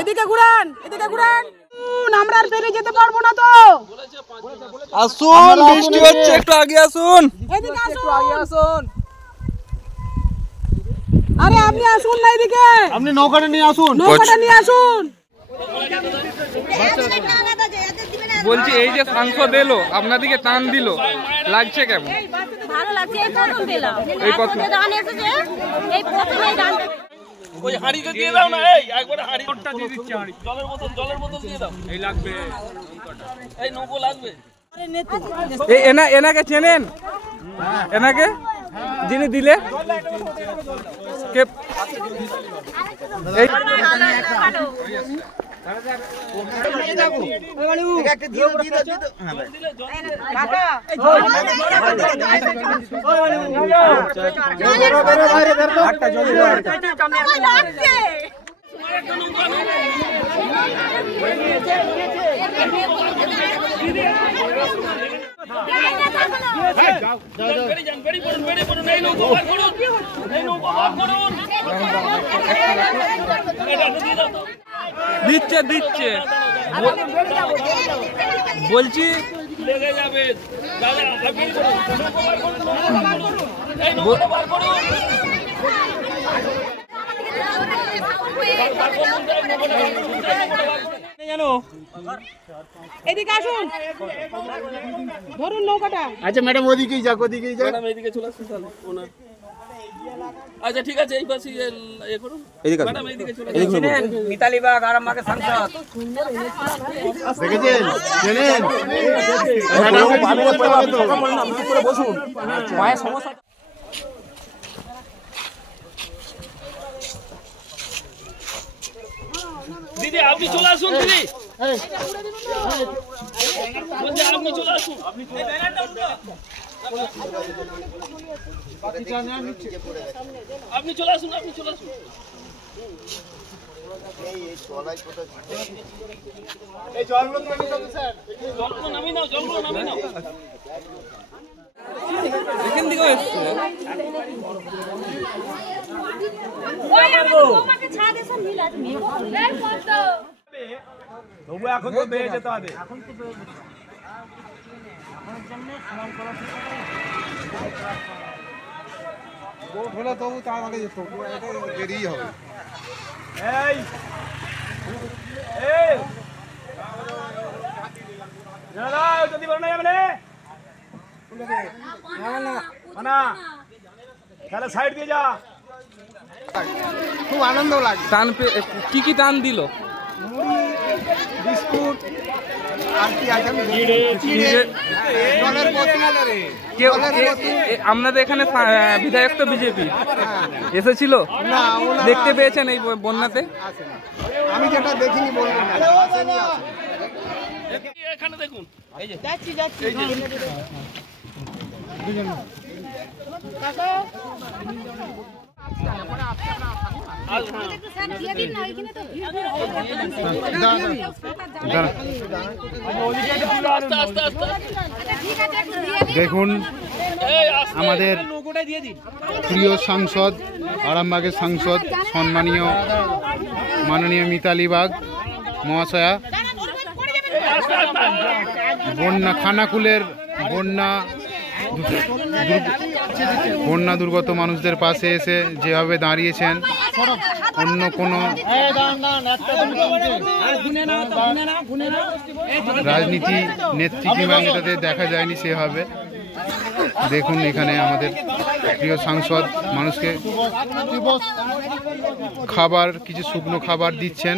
এদিকে ঘুরান, এদিকে ঘুরান। আমরা আর ফেরে যেতে পারবো না তো। আসুন, বৃষ্টি হচ্ছে, একটু আগে আসুন। এদিকে আসুন, একটু আগে আসুন। আরে আপনি আসুন না এদিকে। আপনি নৌকাটা নিয়ে আসুন। নৌকাটা নিয়ে আসুন। বলছি এই যে সাংসদ এলো আপনাদিকে টান দিল, লাগছে কেমন? ভালো লাগছে। এই প্রথম পেলাম, এই প্রথম দান এসেছে, এই প্রথম এই দান। ওই হাড়িটা দিয়ে দাও না, এই একবারে হাড়িটা দিয়ে দিচ্ছি। হাড়ি জলের বোতল দিয়ে দাও। এই লাগবে, এই নৌকো লাগবে। এই এনাকে চেনেন? এনাকে যিনি দিলে কে? দিচ্ছে দিচ্ছে বলছি লেগে যাবে দাদা। এদিকে আসুন, ধরুন নৌকাটা। আচ্ছা ম্যাডাম, ওদিকেই যাক, ওদিকেই যাক। ম্যাডাম এইদিকে চলে আসুন তাহলে ওনার। আচ্ছা ঠিক আছে, এই পাশে এ করুন। ম্যাডাম এইদিকে চলে আসুন। মিতালি বাগ আরামবাগের সাংসদ দেখেছেন? চেনেন? বসুন। পায়ে সমস্যা। দিদি আপনি চলে আসুন। দিদি বলছি আপনি চলে আসুন। আপনি চলে আসুন, আপনি চলে আসুন। জলগুলো নামিয়ে নাও, জলগুলো নামিয়ে নাও। এখান থেকে এসছে। তবু এখন তো বেয়ে যেতে হবে। বোট হলে তবু তার আগে যেত, এটা দেরিই হবে। এই এই দাদা যদি বল না যাবে না তাহলে সাইড দিয়ে যা। খুব আনন্দ লাগে। টান কি টান দিল? মুড়ি, বিস্কুট আর কি আইটেম? আপনাদের এখানে বিধায়ক তো বিজেপি এসেছিল, দেখতে পেয়েছেন এই বন্যাতে? আমি যেটা দেখিনি বলবো না। এখানে দেখুন, এই যে যাচ্ছি যাচ্ছি। দেখুন আমাদের প্রিয় সাংসদ, আরামবাগের সাংসদ সম্মানীয় মাননীয় মিতালি বাগ মহাশয়া বন্যা খানাকুলের বন্যা দুর্গত মানুষদের পাশে এসে যেভাবে দাঁড়িয়েছেন, অন্য কোনো রাজনীতি নেত্রী কিংবা নেতাদের দেখা যায়নি সেভাবে। দেখুন এখানে আমাদের প্রিয় সাংসদ মানুষকে খাবার, কিছু শুকনো খাবার দিচ্ছেন।